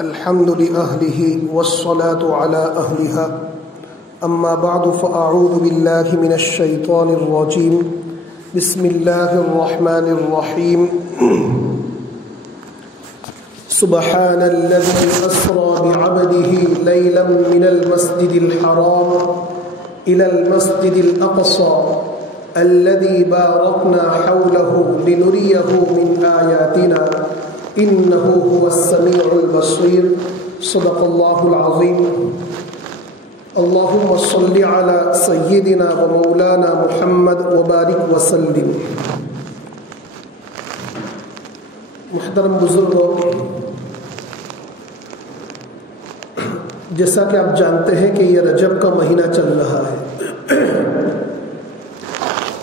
الحمد لأهله والصلاة على أهلها أما بعد فأعوذ بالله من الشيطان الرجيم بسم الله الرحمن الرحيم سبحان الذي أسرى بعبده ليلا من المسجد الحرام إلى المسجد الأقصى الذي باركنا حوله لنريه من آياتنا إنه هو السميع البصير صدق الله العظيم اللهم صل على سيدنا ومولانا محمد وبارك وسلم. محترم بزرگوں، جیسا کہ آپ جانتے ہیں کہ یہ رجب کا مہینہ چل رہا ہے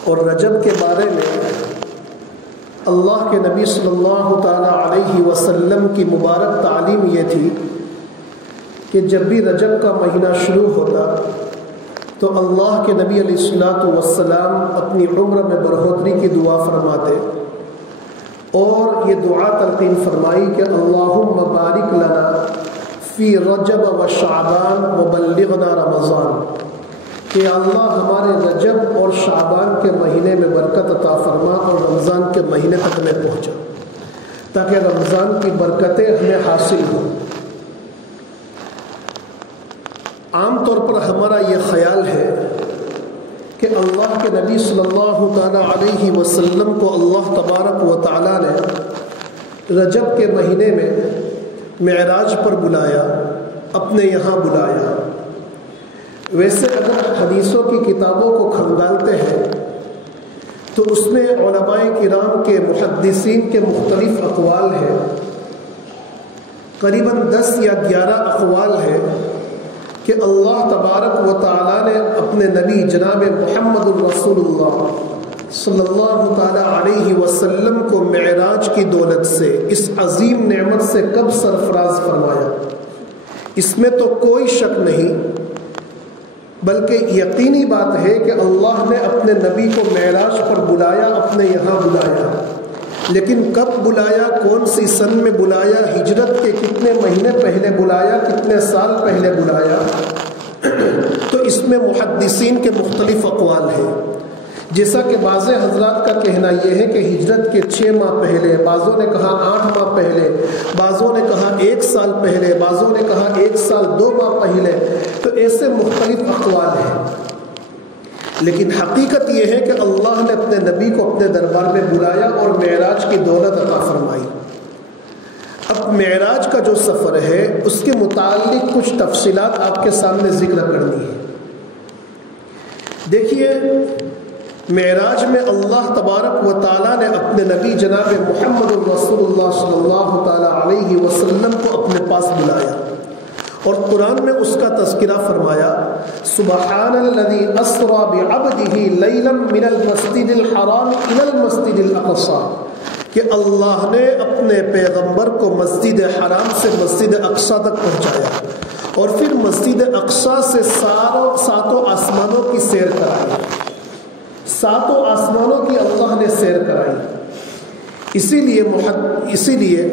اور رجب کے بارے میں اللہ کے نبی صلی اللہ تعالیٰ علیہ وسلم کی مبارک تعلیم یہ تھی کہ جب بھی رجب کا مہینہ شروع ہوتا تو اللہ کے نبی علیہ الصلوۃ والسلام اپنی عمر میں بڑھوتری کی دعا فرماتے اور یہ دعا تلقین فرمائی کہ اللہم بارک لنا فی رجب و شعبان وبلغنا رمضان، کہ اللہ ہمارے رجب اور شعبان کے مہینے میں برکت عطا فرما اور رمضان کے مہینے تک میں پہنچا تاکہ رمضان کی برکتیں ہمیں حاصل ہوں. عام طور پر ہمارا یہ خیال ہے کہ اللہ کے نبی صلی اللہ تعالیٰ علیہ وسلم کو اللہ تبارک و تعالیٰ نے رجب کے مہینے میں معراج پر بلایا، اپنے یہاں بلایا. ویسے اگر حدیثوں کی کتابوں کو کھنگالتے ہیں تو اس میں علماء کرام کے محدثین کے مختلف اقوال ہیں، قریباً 10 یا 11 اقوال ہیں کہ اللہ تبارک و تعالیٰ نے اپنے نبی جناب محمد الرسول اللہ صلی اللہ تعالیٰ علیہ وسلم کو معراج کی دولت سے، اس عظیم نعمت سے کب سرفراز فرمایا. اس میں تو کوئی شک نہیں بلکہ یقینی بات ہے کہ اللہ نے اپنے نبی کو معراج پر بلایا، اپنے یہاں بلایا. لیکن کب بلایا، کون سی سن میں بلایا، ہجرت کے کتنے مہینے پہلے بلایا، کتنے سال پہلے بلایا، تو اس میں محدثین کے مختلف اقوال ہیں. جیسا کہ بعض حضرات کا کہنا یہ ہے کہ ہجرت کے 6 ماہ پہلے، بعضوں نے کہا 8 ماہ پہلے، بعضوں نے کہا 1 سال پہلے، بعضوں نے کہا 1 سال 2 ماہ پہلے. تو ایسے مختلف اقوال ہیں، لیکن حقیقت یہ ہے کہ اللہ نے اپنے نبی کو اپنے دربار میں بلایا اور معراج کی دولت عطا فرمائی. اب معراج کا جو سفر ہے اس کے متعلق کچھ تفصیلات آپ کے سامنے ذکر کرنی ہے. دیکھیے، معراج میں اللہ تبارک و تعالیٰ نے اپنے نبی جناب محمد الرسول اللہ صلی اللہ تعالیٰ علیہ وسلم کو اپنے پاس بلایا اور قرآن میں اس کا تذکرہ فرمایا. سبحان الذی اسری بعبدہ لیلا من المسجد الحرام الی المسجد الاقصی، کہ اللہ نے اپنے پیغمبر کو مسجد حرام سے مسجد اقصی تک پہنچایا اور پھر مسجد اقصی سے ساتوں آسمانوں کی سیر کرائی. 7 آسمانوں کی اللہ نے سیر کرائی. اسی لیے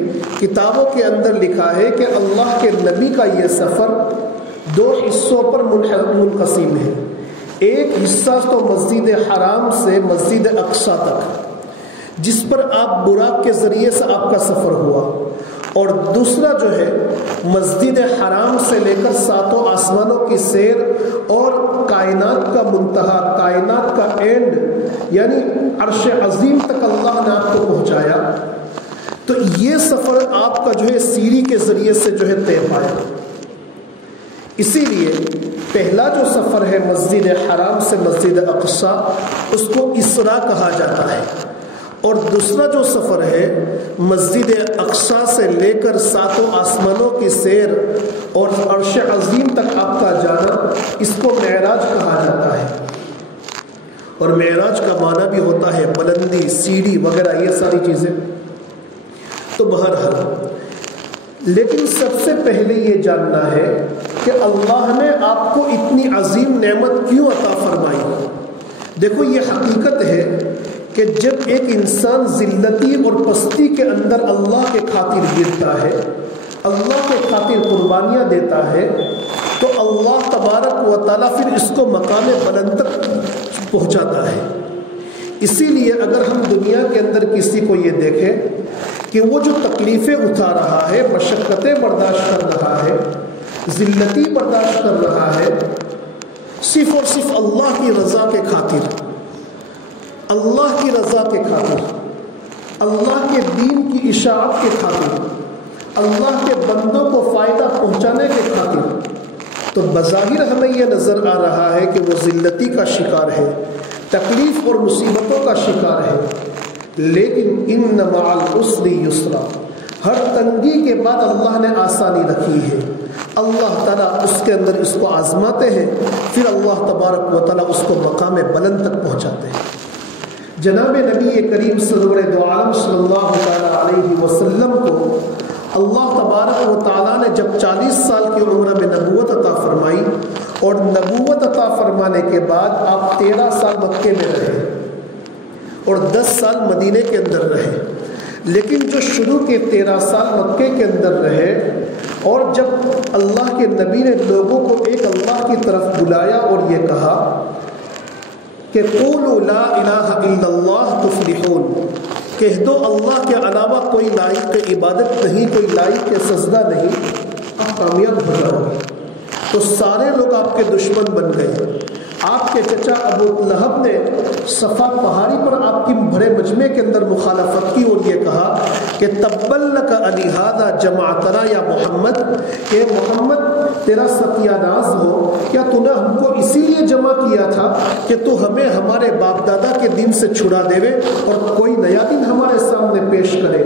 کتابوں کے اندر لکھا ہے کہ اللہ کے نبی کا یہ سفر 2 حصوں پر منقسم ہے. ایک حصہ تو مسجد حرام سے مسجد اقصی تک، جس پر آپ براق کے ذریعے سے آپ کا سفر ہوا، اور دوسرا جو ہے مسجد حرام سے لے کر 7 آسمانوں کی سیر اور کائنات کا منتہا، کائنات کا اینڈ یعنی عرش عظیم تک اللہ نے آپ کو پہنچایا. تو یہ سفر آپ کا جو ہے سیڑھی کے ذریعے سے جو ہے طے پایا. اسی لیے پہلا جو سفر ہے مسجد حرام سے مسجد اقصی، اس کو اسراء کہا جاتا ہے، اور دوسرا جو سفر ہے مسجد اقصی سے لے کر 7 آسمانوں کی سیر اور عرش عظیم تک آپ کا جانا، اس کو معراج کہا جاتا ہے. اور معراج کا معنی بھی ہوتا ہے بلندی، سیڑھی وغیرہ، یہ ساری چیزیں. تو بہرحال لیکن سب سے پہلے یہ جاننا ہے کہ اللہ نے آپ کو اتنی عظیم نعمت کیوں عطا فرمائی. دیکھو، یہ حقیقت ہے کہ جب ایک انسان ذلتی اور پستی کے اندر اللہ کے خاطر گرتا ہے اللہ کے خاطر قربانیاں دیتا ہے تو اللہ تبارک و تعالیٰ پھر اس کو مقام بلند تک پہنچاتا ہے۔ اسی لیے اگر ہم دنیا کے اندر کسی کو یہ دیکھیں کہ وہ جو تکلیفیں اٹھا رہا ہے، مشقتیں برداشت کر رہا ہے، ذلتی برداشت کر رہا ہے، صرف اور صرف اللہ کی رضا کے خاطر، اللہ کی رضا کے خاطر، اللہ کے دین کی اشاعت کے خاطر، اللہ کے بندوں کو فائدہ پہنچانے کے خاطر، تو بظاہر ہمیں یہ نظر آ رہا ہے کہ وہ ذلتی کا شکار ہے، تکلیف اور مصیبتوں کا شکار ہے، لیکن ان مع العسر یسرا، ہر تنگی کے بعد اللہ نے آسانی رکھی ہے۔ اللہ تعالیٰ اس کے اندر اس کو آزماتے ہیں، پھر اللہ تبارک و تعالیٰ اس کو مقام بلند تک پہنچاتے ہیں۔ جناب نبی کریم سرور دو عالم صلی اللہ تعالیٰ علیہ وسلم کو اللہ تبارک و تعالیٰ نے جب 40 سال کی عمر میں نبوت عطا فرمائی، اور نبوت عطا فرمانے کے بعد آپ 13 سال مکے میں رہے اور 10 سال مدینے کے اندر رہے، لیکن جو شروع کے 13 سال مکے کے اندر رہے، اور جب اللہ کے نبی نے لوگوں کو ایک اللہ کی طرف بلایا اور یہ کہا کہ قولوا لا الہ الا اللہ تفلحون، کہہ دو اللہ کے علاوہ کوئی لائق عبادت نہیں، کوئی لائق سجدہ نہیں، آپ کامیاب ہو جاؤ گے، تو سارے لوگ آپ کے دشمن بن گئے۔ آپ کے چچا ابو لہب نے صفا پہاڑی پر آپ کی بڑے مجمع کے اندر مخالفت کی اور یہ کہا کہ تبا لک علی ھذا جمعتنا یا محمد، کہ محمد تیرا ستیہ ناز ہو، کیا تو نے ہم کو اسی لیے جمع کیا تھا کہ تو ہمیں ہمارے باپ دادا کے دین سے چھڑا دے اور کوئی نیا دن ہمارے سامنے پیش کرے۔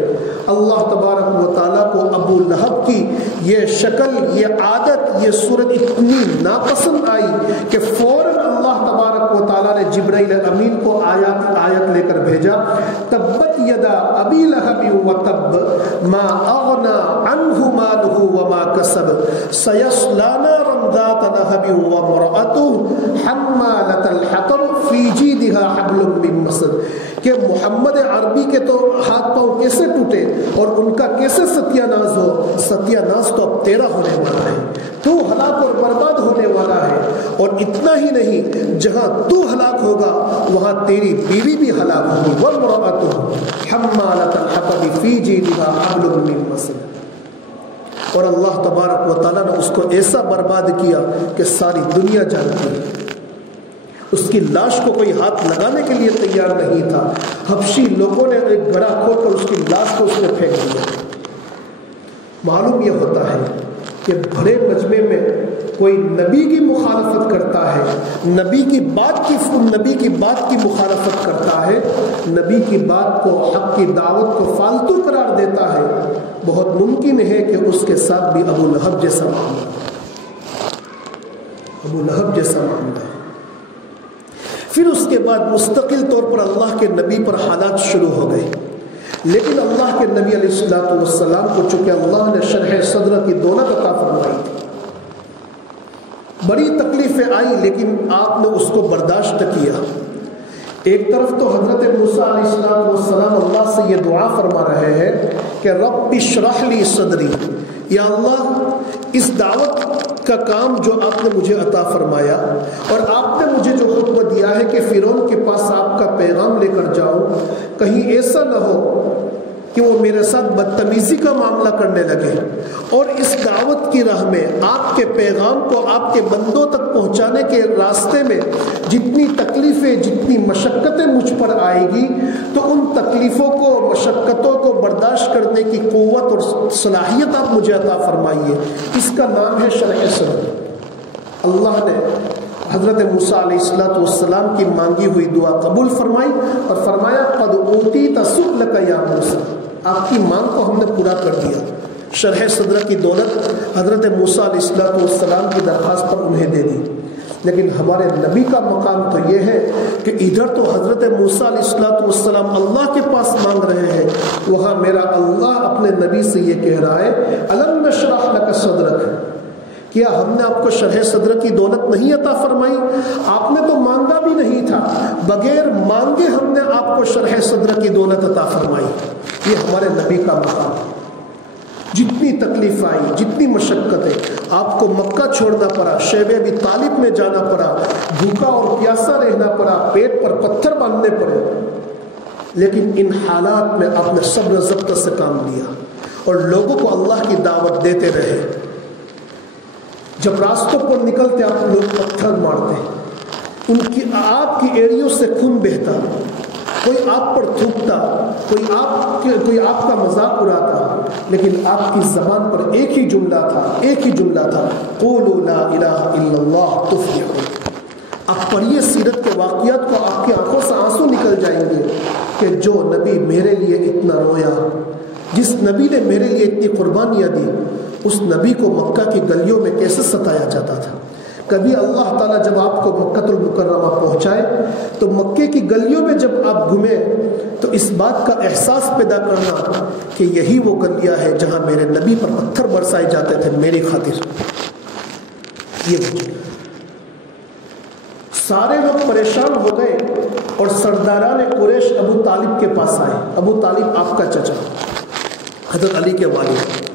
اللہ تبارک و تعالیٰ کو ابو لہب کی یہ شکل، یہ عادت، یہ صورت اتنی ناپسند آئی کہ فوراً اللہ تبارک و تعالیٰ نے جبرائیل امین کو آیت لے کر بھیجا، تبت یدا ابی لہب وتب ما اغنی عنہ مالہ وما کسب سیصلی نارا ذات لہب وامرأتہ حمالۃ الحطب فی جیدہا حبل من مسد، کہ محمد عربی کے تو ہاتھ پاؤں کیسے ٹوٹے اور ان کا کیسے ستیہ ناز ہو۔ ستیہ ناز تو اب تیرا ہونے والا ہے، تو ہلاک اور برباد ہونے والا ہے، اور اتنا ہی نہیں، جہاں تو ہلاک ہوگا وہاں تیری بیوی بھی ہلاک ہوگی۔ وامرأتہ حمالۃ الحطب فی جیدہا حبل من مسد، اور اللہ تبارک و تعالیٰ نے اس کو ایسا برباد کیا کہ ساری دنیا جانتی ہے۔ اس کی لاش کو کوئی ہاتھ لگانے کے لیے تیار نہیں تھا، حبشی لوگوں نے ایک گڑھا کھود کر اس کی لاش کو اس میں پھینک دیا۔ معلوم یہ ہوتا ہے کہ بڑے مجمع میں کوئی نبی کی مخالفت کرتا ہے، نبی کی بات کی مخالفت کرتا ہے، نبی کی بات کو، حق کی دعوت کو فالتو قرار دیتا ہے، بہت ممکن ہے کہ اس کے ساتھ بھی ابو لہب جیسا معاملہ۔ پھر اس کے بعد مستقل طور پر اللہ کے نبی پر حالات شروع ہو گئے، لیکن اللہ کے نبی علیہ الصلوۃ والسلام کو چونکہ اللہ نے شرح صدر کی دولت عطا فرمائی تھی، بڑی تکلیفیں آئی لیکن آپ نے اس کو برداشت کیا۔ ایک طرف تو حضرت موسیٰ علیہ السلام اللہ سے یہ دعا فرما رہے ہیں کہ رب اشرح لی صدری، یا اللہ اس دعوت کا کام جو آپ نے مجھے عطا فرمایا اور آپ نے مجھے جو حکم دیا ہے کہ فرعون کے پاس آپ کا پیغام لے کر جاؤں، کہیں ایسا نہ ہو کہ وہ میرے ساتھ بدتمیزی کا معاملہ کرنے لگے، اور اس دعوت کی راہ میں آپ کے پیغام کو آپ کے بندوں تک پہنچانے کے راستے میں جتنی تکلیفیں، جتنی مشقتیں مجھ پر آئے گی، تو ان تکلیفوں کو، مشقتوں کو برداشت کرنے کی قوت اور صلاحیت آپ مجھے عطا فرمائیے۔ اس کا نام ہے شرح صدر۔ اللہ نے حضرت موسیٰ علیہ السلام کی مانگی ہوئی دعا قبول فرمائی اور فرمایا قد اوتیت سؤلک یا موسیٰ، آپ کی مانگ کو ہم نے پورا کر دیا۔ شرح صدر کی دولت حضرت موسیٰ علیہ السلام کی درخواست پر انہیں دے دی، لیکن ہمارے نبی کا مقام تو یہ ہے کہ ادھر تو حضرت موسیٰ علیہ السلام اللہ کے پاس مانگ رہے ہیں، وہاں میرا اللہ اپنے نبی سے یہ کہہ رہا ہے الم نشرح لک صدرک، کیا ہم نے آپ کو شرح صدر کی دولت نہیں عطا فرمائی؟ آپ نے تو مانگا بھی نہیں تھا، بغیر مانگے ہم نے آپ کو شرح صدر کی دولت عطا فرمائی۔ یہ ہمارے نبی کا مقام۔ جتنی تکلیف آئی، جتنی مشقتیں، آپ کو مکہ چھوڑنا پڑا، شیب ابی طالب میں جانا پڑا، بھوکا اور پیاسا رہنا پڑا، پیٹ پر پتھر باندھنے پڑے، لیکن ان حالات میں آپ نے صبر و ضبط سے کام لیا اور لوگوں کو اللہ کی دعوت دیتے رہے۔ جب راستوں پر نکلتے آپ لوگ پتھر مارتے، ان کی آپ کی ایڑیوں سے خون بہتا، کوئی آپ پر تھوکتا، کوئی آپ کا مذاق اڑاتا، لیکن آپ کی زبان پر ایک ہی جملہ تھا، قولوا لا الہ الا اللہ تفلحوا۔ آپ پڑھیے سیرت کے واقعات کو، آپ کی آنکھوں سے آنسو نکل جائیں گے کہ جو نبی میرے لیے اتنا رویا، جس نبی نے میرے لیے اتنی قربانیاں دی، اس نبی کو مکہ کی گلیوں میں کیسے ستایا جاتا تھا۔ کبھی اللہ تعالیٰ جب آپ کو مکہ المکرمہ پہنچائے تو مکے کی گلیوں میں جب آپ گھومیں تو اس بات کا احساس پیدا کرنا کہ یہی وہ گلیاں ہے جہاں میرے نبی پر پتھر برسائے جاتے تھے میری خاطر۔ یہ سارے لوگ پریشان ہو گئے اور سرداران قریش ابو طالب کے پاس آئے۔ ابو طالب آپ کا چچا، حضرت علی کے والد،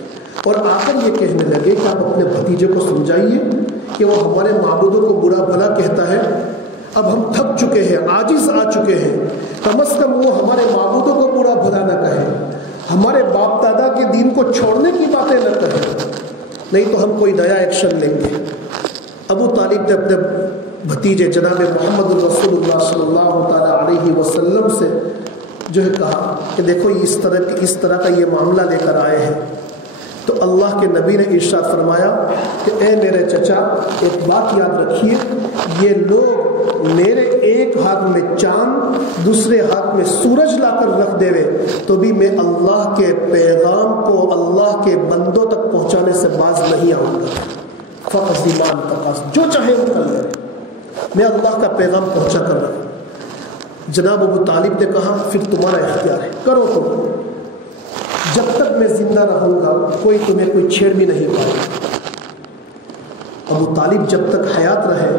اور آ کر یہ کہنے لگے کہ آپ اپنے بھتیجے کو سمجھائیے کہ وہ ہمارے معبودوں کو برا بھلا کہتا ہے، اب ہم تھک چکے ہیں، عاجز آ چکے ہیں، کم از کم وہ ہمارے معبودوں کو برا بھلا نہ کہے، ہمارے باپ دادا کے دین کو چھوڑنے کی باتیں نہ کہے، نہیں تو ہم کوئی نیا ایکشن لیں گے۔ ابو طالب نے اپنے بھتیجے جناب محمد رسول اللہ صلی اللہ تعالیٰ علیہ وسلم سے جو ہے کہا کہ دیکھو اس طرح کا یہ معاملہ لے کر آئے ہیں۔ تو اللہ کے نبی نے ارشاد فرمایا کہ اے میرے چچا، ایک بات یاد رکھیے، یہ لوگ میرے ایک ہاتھ میں چاند دوسرے ہاتھ میں سورج لا کر رکھ دے تو بھی میں اللہ کے پیغام کو اللہ کے بندوں تک پہنچانے سے باز نہیں آؤں گا۔ فقط ایمان کا پاس جو چاہے وہ کر لے، میں اللہ کا پیغام پہنچا کر رکھوں۔ جناب ابو طالب نے کہا پھر تمہارا اختیار ہے، کرو تم، جب تک میں زندہ رہوں گا کوئی تمہیں کوئی چھیڑ بھی نہیں پائے۔ ابو طالب جب تک حیات رہے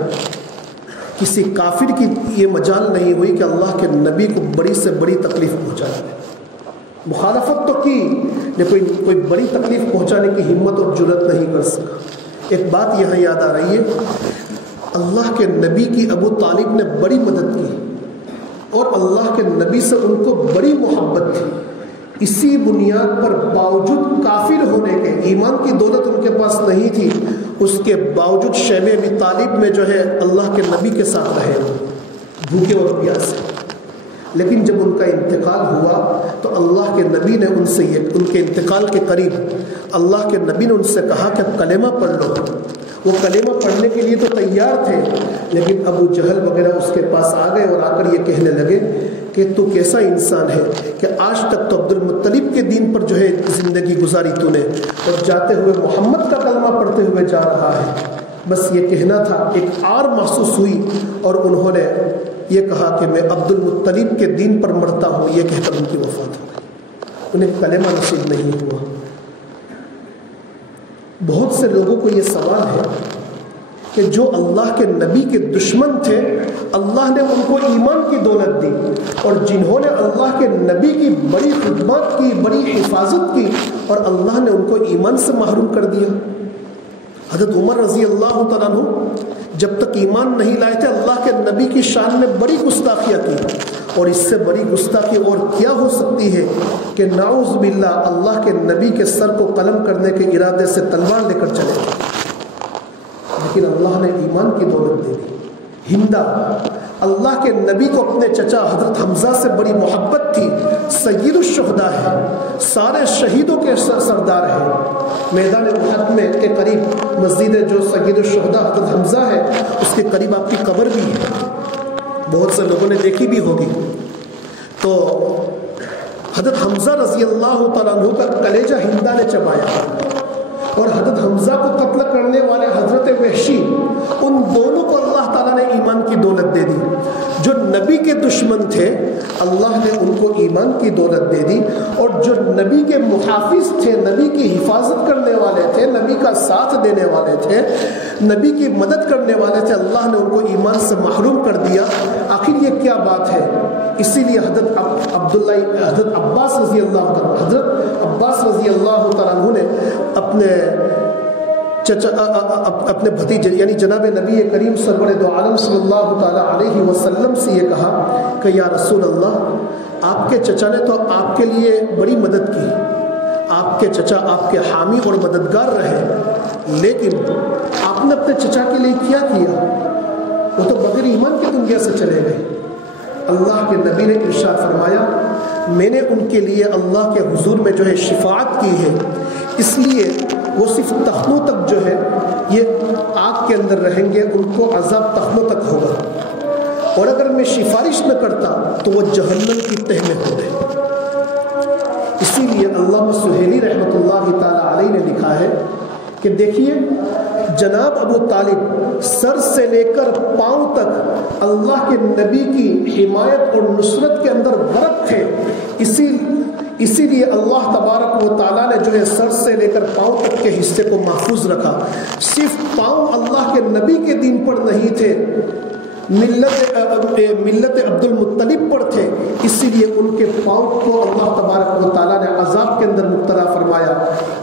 کسی کافر کی یہ مجال نہیں ہوئی کہ اللہ کے نبی کو بڑی سے بڑی تکلیف پہنچائے۔ مخالفت تو کی لیکن کوئی بڑی تکلیف پہنچانے کی ہمت اور جرأت نہیں کر سکا۔ ایک بات یہاں یاد آ رہی ہے، اللہ کے نبی کی ابو طالب نے بڑی مدد کی اور اللہ کے نبی سے ان کو بڑی محبت تھی۔ اسی بنیاد پر باوجود کافر ہونے کے، ایمان کی دولت ان کے پاس نہیں تھی، اس کے باوجود شیب ابی طالب میں جو ہے اللہ کے نبی کے ساتھ رہے بھوکے اور پیاسے۔ لیکن جب ان کا انتقال ہوا تو اللہ کے نبی نے ان سے ان کے انتقال کے قریب اللہ کے نبی نے ان سے کہا کہ کلمہ پڑھ لو۔ وہ کلمہ پڑھنے کے لیے تو تیار تھے، لیکن ابو جہل وغیرہ اس کے پاس آ گئے اور آ کر یہ کہنے لگے کہ تو کیسا انسان ہے کہ آج تک تو عبد المطلب کے دین پر جو ہے زندگی گزاری تو نے، اور جاتے ہوئے محمد کا کلمہ پڑھتے ہوئے جا رہا ہے۔ بس یہ کہنا تھا، ایک آر محسوس ہوئی اور انہوں نے یہ کہا کہ میں عبد المطلب کے دین پر مرتا ہوں، یہ کہہ کر ان کی وفات ہو گئی، انہیں کلمہ نصیب نہیں ہوا۔ بہت سے لوگوں کو یہ سوال ہے کہ جو اللہ کے نبی کے دشمن تھے اللہ نے ان کو ایمان کی دولت دی، اور جنہوں نے اللہ کے نبی کی بڑی خدمات کی، بڑی حفاظت کی، اور اللہ نے ان کو ایمان سے محروم کر دیا۔ حضرت عمر رضی اللہ تعالیٰ عنہ جب تک ایمان نہیں لائے تھے اللہ کے نبی کی شان میں بڑی گستاخیاں کی، اور اس سے بڑی گستاخی اور کیا ہو سکتی ہے کہ نعوذ باللہ اللہ کے نبی کے سر کو قلم کرنے کے ارادے سے تلوار لے کر چلے گئے، لیکن اللہ نے ایمان کی دولت دے دی۔ ہندا، اللہ کے نبی کو اپنے چچا حضرت حمزہ سے بڑی محبت تھی، سید الشہداء ہے، سارے شہیدوں کے سردار ہیں۔ میدان احد میں کے قریب مسجد جو سید الشہداء حضرت حمزہ ہے اس کے قریب آپ کی قبر بھی ہے، بہت سے لوگوں نے دیکھی بھی ہوگی۔ تو حضرت حمزہ رضی اللہ تعالیٰ عنہ کا کلیجہ ہندا نے چبایا، اور حضرت حمزہ کو قتل کرنے والے حضرت وحشی، ان دونوں کو اللہ تعالیٰ نے ایمان کی دولت دے دی۔ جو نبی کے دشمن تھے اللہ نے ان کو ایمان کی دولت دے دی، اور جو نبی کے محافظ تھے، نبی کی حفاظت کرنے والے تھے, نبی کا ساتھ دینے والے تھے, نبی کی مدد کرنے والے تھے, اللہ نے ان کو ایمان سے محروم کر دیا. آخر یہ کیا بات ہے؟ اسی لیے حضرت عباس رضی اللہ تعالیٰ عنہ نے اپنے بھتیجے یعنی جناب نبی کریم سرور دو عالم صلی اللہ تعالیٰ علیہ وسلم سے یہ کہا کہ یا رسول اللہ, آپ کے چچا نے تو آپ کے لیے بڑی مدد کی, آپ کے چچا آپ کے حامی اور مددگار رہے, لیکن آپ نے اپنے چچا کے لیے کیا کیا؟ وہ تو بغیر ایمان کی دنیا سے چلے گئے. اللہ کے نبی نے ارشاد فرمایا, میں نے ان کے لیے اللہ کے حضور میں جو ہے شفاعت کی ہے, اس لیے وہ صرف تخنوں تک جو ہے یہ آگ کے اندر رہیں گے, ان کو عذاب تخنوں تک ہوگا, اور اگر میں سفارش نہ کرتا تو وہ جہنم کی تہ میں ہوتے. اسی لیے علامہ سہیلی رحمۃ اللہ تعالیٰ علیہ نے لکھا ہے کہ دیکھیے جناب ابو طالب سر سے لے کر پاؤں تک اللہ کے نبی کی حمایت اور نصرت کے اندر غرق تھے. اسی لیے اللہ تبارک و تعالیٰ نے جو ہے سر سے لے کر پاؤں تک کے حصے کو محفوظ رکھا. صرف پاؤں اللہ کے نبی کے دین پر نہیں تھے, ملت عبد المطلب پر تھے, اسی لیے ان کے پاؤں کو اللہ تبارک و تعالیٰ نے عذاب کے اندر مبتلا فرمایا.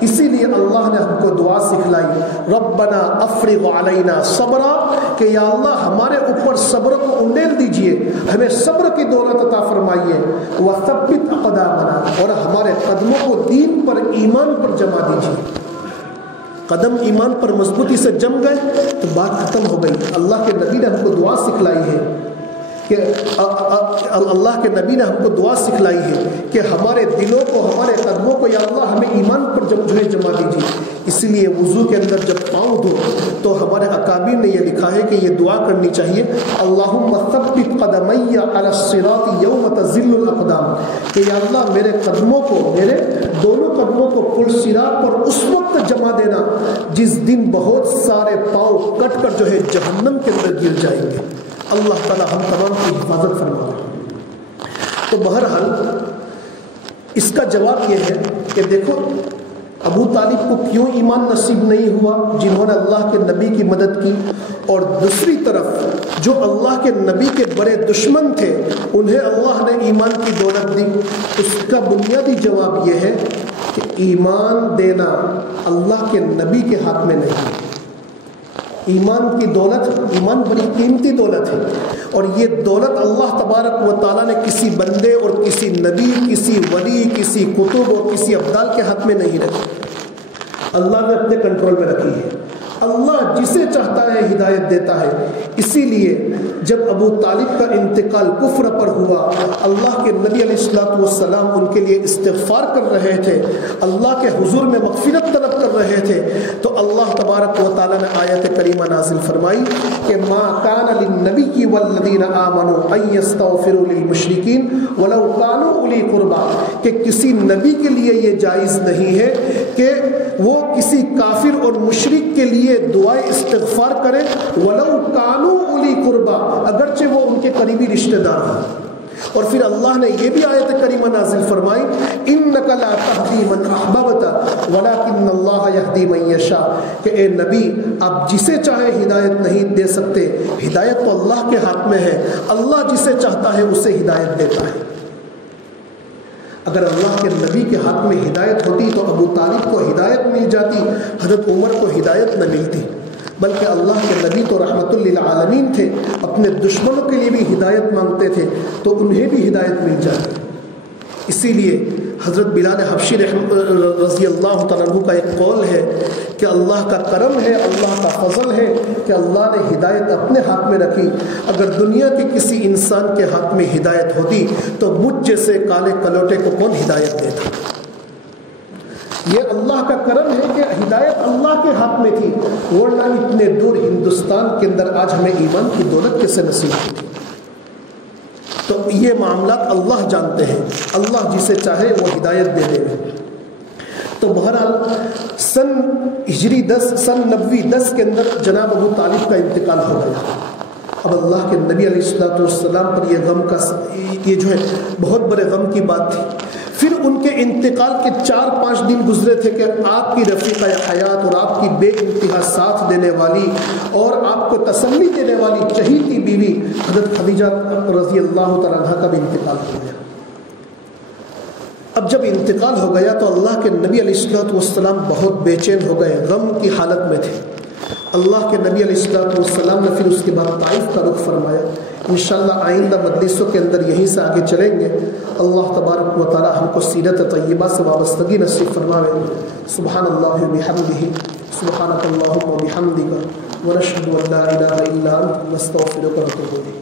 اسی لیے اللہ نے ہم کو دعا سکھلائی, ربنا افرغ علینا صبرا, کہ یا اللہ ہمارے اوپر صبر کو انڈیل دیجئے, ہمیں صبر کی دولت عطا فرمائیے, وثبت اقدامنا, اور ہمارے قدموں کو دین پر ایمان پر جما دیجئے. قدم ایمان پر مضبوطی سے جم گئے تو بات ختم ہو گئی. اللہ کے نبی نے ہم کو دعا سکھلائی ہے کہ اللہ کے نبی نے ہم کو دعا سکھلائی ہے کہ ہمارے دلوں کو, ہمارے قدموں کو یا اللہ ہمیں ایمان پر جما دیجیے. اسی لیے وضو کے اندر جب پاؤں دھو تو ہمارے اکابر نے یہ لکھا ہے کہ یہ دعا کرنی چاہیے, اللہم ثبت قدمی علی الصراط یوم تزل الاقدام, کہ یا اللہ میرے قدموں کو, میرے دونوں قدموں کو پل صراط پر اس وقت جما دینا جس دن بہت سارے پاؤں کٹ کر جو ہے جہنم کے اندر گر جائیں گے. اللہ تعالی ہم تمام کی حفاظت فرمائے. تو بہرحال اس کا جواب یہ ہے کہ دیکھو ابو طالب کو کیوں ایمان نصیب نہیں ہوا, جنہوں نے اللہ کے نبی کی مدد کی, اور دوسری طرف جو اللہ کے نبی کے بڑے دشمن تھے انہیں اللہ نے ایمان کی دولت دی. اس کا بنیادی جواب یہ ہے کہ ایمان دینا اللہ کے نبی کے ہاتھ میں نہیں. ایمان کی دولت, ایمان بڑی قیمتی دولت ہے, اور یہ دولت اللہ تبارک و تعالیٰ نے کسی بندے اور کسی نبی, کسی ولی, کسی کتب اور کسی ابدال کے ہاتھ میں نہیں رکھی. اللہ نے اپنے کنٹرول میں رکھی ہے. اللہ جسے چاہتا ہے ہدایت دیتا ہے. اسی لیے جب ابو طالب کا انتقال کفر پر ہوا, اللہ کے نبی علیہ الصلوۃ والسلام ان کے لیے استغفار کر رہے تھے, اللہ کے حضور میں مغفرت طلب کر رہے تھے, تو اللہ تبارک و تعالیٰ نے آیت کریمہ نازل فرمائی کہ ما کان للنبی والذین آمنوا ان یستغفروا للمشرکین ولو کانوا اولی قربی, کہ کسی نبی کے لیے یہ جائز نہیں ہے کہ وہ کسی کافر اور مشرک کے لیے دعائے استغفار کرے, ولو کانوا اولی قربی, اگرچہ وہ ان کے قریبی رشتہ دار ہوں. اور پھر اللہ نے یہ بھی آیت کریمہ نازل فرمائی, انک لا تہدی من احببت ولکن اللہ یہدی من یشاء, کہ اے نبی آپ جسے چاہے ہدایت نہیں دے سکتے, ہدایت تو اللہ کے ہاتھ میں ہے, اللہ جسے چاہتا ہے اسے ہدایت دیتا ہے. اگر اللہ کے نبی کے ہاتھ میں ہدایت ہوتی تو ابو طالب کو ہدایت مل جاتی, حضرت عمر کو ہدایت نہ ملتی. بلکہ اللہ کے نبی تو رحمت للعالمین تھے, اپنے دشمنوں کے لیے بھی ہدایت مانگتے تھے تو انہیں بھی ہدایت مل جاتی. اسی لیے حضرت بلال حبشی رضی اللہ تعالیٰ عنہ کا ایک قول ہے کہ اللہ کا کرم ہے, اللہ کا فضل ہے کہ اللہ نے ہدایت اپنے ہاتھ میں رکھی. اگر دنیا کے کسی انسان کے ہاتھ میں ہدایت ہوتی تو مجھ جیسے کالے کلوٹے کو کون ہدایت دیتا. یہ اللہ کا کرم ہے کہ ہدایت اللہ کے ہاتھ میں تھی, ورنہ اتنے دور ہندوستان کے اندر آج ہمیں ایمان کی دولت کیسے نصیب ہوتی. تو یہ معاملات اللہ جانتے ہیں, اللہ جسے چاہے وہ ہدایت دے دے گا. تو بہرحال سن ہجری 10 کے اندر جناب ابو طالب کا انتقال ہو گیا. اب اللہ کے نبی علیہ الصلوۃ والسلام پر یہ جو ہے بہت بڑے غم کی بات تھی. پھر ان کے انتقال کے 4-5 دن گزرے تھے کہ آپ کی رفیقہ حیات اور آپ کی بے انتہا ساتھ دینے والی اور آپ کو تسلی دینے والی چہیتی بیوی حضرت خدیجہ رضی اللہ تعالیٰ عنہ کا بھی انتقال ہو گیا۔ اب جب انتقال ہو گیا تو اللہ کے نبی علیہ السلام بہت بے چین ہو گئے، غم کی حالت میں تھے۔ اللہ کے نبی علیہ السلام نے پھر اس کے بعد طائف کا رخ فرمایا۔ انشاءاللہ آئندہ مجلسوں کے اندر یہیں سے آگے چلیں گے۔ اللہ تبارک و تعالی ہم کو سیرت طیبہ سے وابستگی نصیب فرمائے۔ سبحان اللہ وبحمدہ، سبحانک اللہم وبحمدک، ونشہد ان لا الہ الا انت، نستغفرک ونتوب الیک۔